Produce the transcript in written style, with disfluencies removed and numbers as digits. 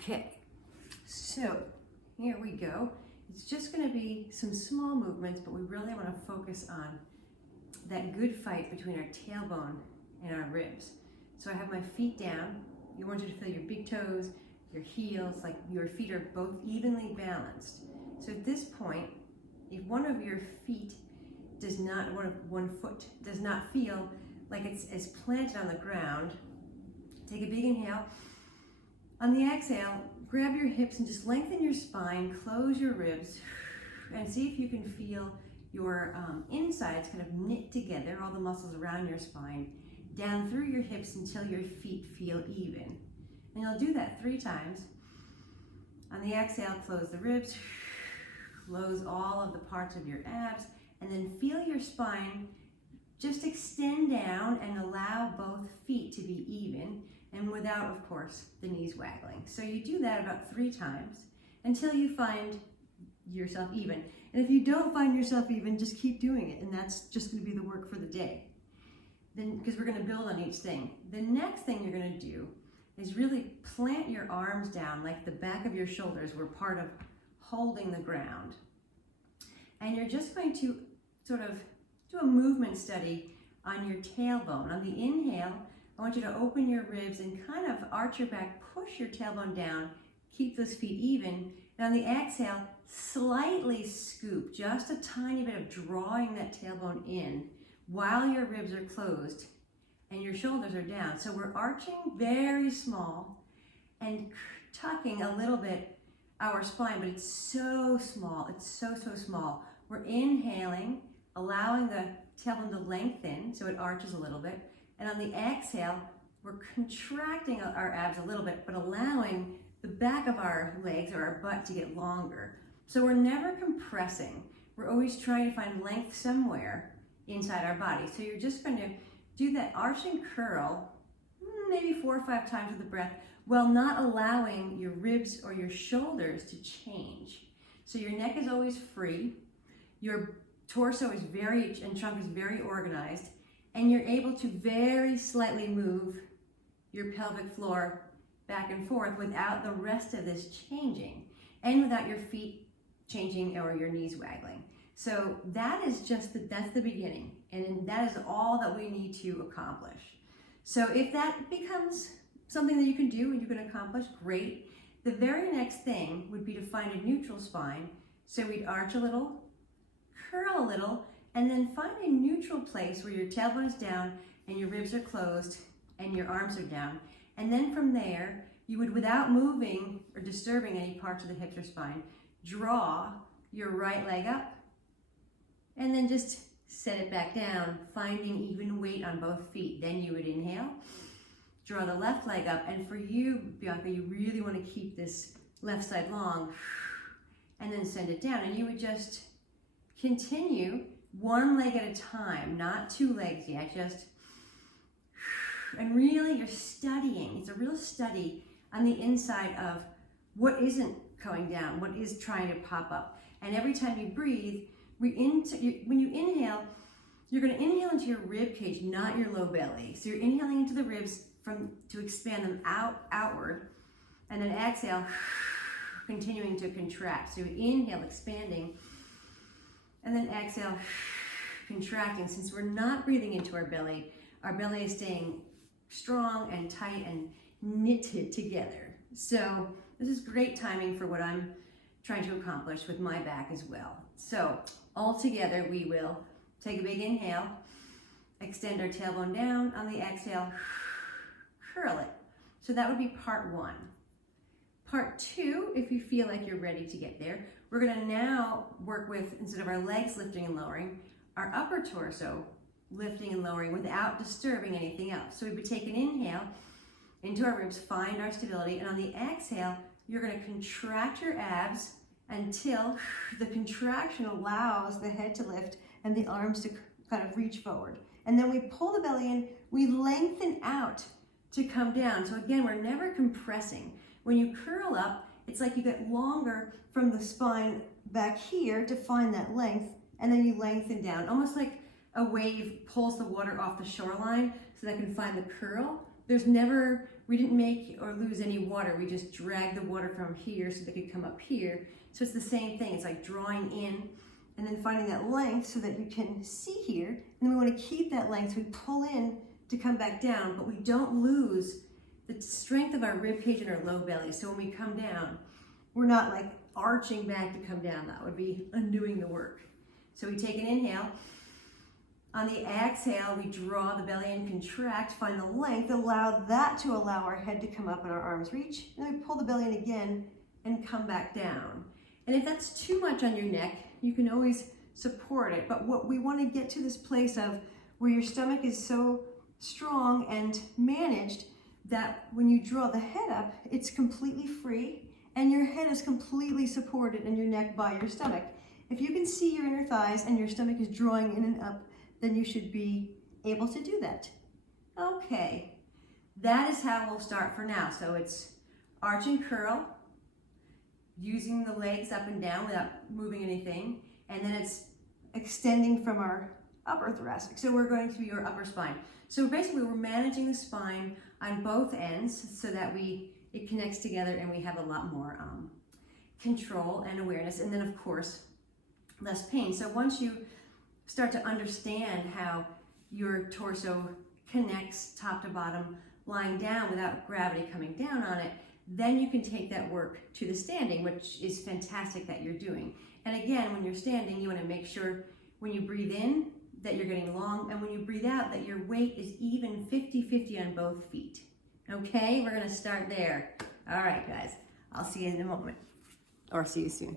Okay, so here we go. It's just going to be some small movements, but we really want to focus on that good fight between our tailbone and our ribs. So I have my feet down. You want you to feel your big toes, your heels, like your feet are both evenly balanced. So at this point, if one of your feet does not, one foot does not feel like it's planted on the ground, take a big inhale. On the exhale, grab your hips and just lengthen your spine, close your ribs, and see if you can feel your insides kind of knit together, all the muscles around your spine, down through your hips until your feet feel even. And you'll do that 3 times. On the exhale, close the ribs, close all of the parts of your abs, and then feel your spine just extend down and allow both feet to be even, and without, of course, the knees waggling. So you do that about 3 times until you find yourself even. And if you don't find yourself even, just keep doing it, and that's just going to be the work for the day. Then, because we're going to build on each thing. The next thing you're going to do is really plant your arms down like the back of your shoulders were part of holding the ground. And you're just going to sort of do a movement study on your tailbone. On the inhale, I want you to open your ribs and kind of arch your back, push your tailbone down, keep those feet even. And on the exhale, slightly scoop, just a tiny bit of drawing that tailbone in while your ribs are closed and your shoulders are down. So we're arching very small and tucking a little bit our spine, but it's so small, it's so small. We're inhaling, allowing the tailbone to lengthen so it arches a little bit. And on the exhale, we're contracting our abs a little bit, but allowing the back of our legs or our butt to get longer. So we're never compressing. We're always trying to find length somewhere inside our body. So you're just going to do that arch and curl, maybe 4 or 5 times with the breath, while not allowing your ribs or your shoulders to change. So your neck is always free, your torso is and trunk is very organized, and you're able to very slightly move your pelvic floor back and forth without the rest of this changing, and without your feet changing or your knees waggling. So that is that's the beginning, and that is all that we need to accomplish. So if that becomes something that you can do and you can accomplish, great. The very next thing would be to find a neutral spine. So we'd arch a little, curl a little, and then find a neutral place where your tailbone is down and your ribs are closed and your arms are down. And then from there, you would, without moving or disturbing any parts of the hips or spine, draw your right leg up and then just set it back down, finding even weight on both feet. Then you would inhale, draw the left leg up, and for you, Bianca, you really want to keep this left side long, and then send it down. And you would just continue 1 leg at a time, not 2 legs yet, just, and really you're studying. It's a real study on the inside of what isn't going down, what is trying to pop up. And every time you breathe, when you inhale, you're going to inhale into your rib cage, not your low belly. So you're inhaling into the ribs to expand them outward, and then exhale, continuing to contract. So you inhale, expanding, and then exhale, contracting. Since we're not breathing into our belly is staying strong and tight and knitted together. So this is great timing for what I'm trying to accomplish with my back as well. So all together, we will take a big inhale, extend our tailbone down. On the exhale, curl it. So that would be part 1. Part 2, if you feel like you're ready to get there, we're going to now work with, instead of our legs lifting and lowering, our upper torso lifting and lowering without disturbing anything else. So we would take an inhale into our ribs, find our stability, and on the exhale, you're going to contract your abs until the contraction allows the head to lift and the arms to kind of reach forward. And then we pull the belly in, we lengthen out to come down. So again, we're never compressing. When you curl up, it's like you get longer from the spine back here to find that length, and then you lengthen down, almost like a wave pulls the water off the shoreline so that can find the curl. There's never we didn't make or lose any water. We just dragged the water from here so they could come up here. So it's the same thing. It's like drawing in and then finding that length so that you can see here. And then we want to keep that length, so we pull in to come back down, but we don't lose the strength of our rib cage and our low belly. So when we come down, we're not like arching back to come down. That would be undoing the work. So we take an inhale. On the exhale, we draw the belly in, contract, find the length, allow that to allow our head to come up and our arms reach. And then we pull the belly in again and come back down. And if that's too much on your neck, you can always support it. But what we want to get to this place of where your stomach is so strong and managed that when you draw the head up, it's completely free and your head is completely supported and your neck by your stomach. If you can see your inner thighs and your stomach is drawing in and up, then you should be able to do that. Okay, that is how we'll start for now. So it's arch and curl, using the legs up and down without moving anything, and then it's extending from our upper thoracic. So we're going to be your upper spine. So basically we're managing the spine on both ends so that it connects together and we have a lot more control and awareness, and then of course less pain. So once you start to understand how your torso connects top to bottom, lying down without gravity coming down on it, then you can take that work to the standing, which is fantastic that you're doing. And again, when you're standing, you want to make sure when you breathe in that you're getting long, and when you breathe out that your weight is even 50-50 on both feet. Okay, we're going to start there. All right, guys, I'll see you in a moment, or see you soon.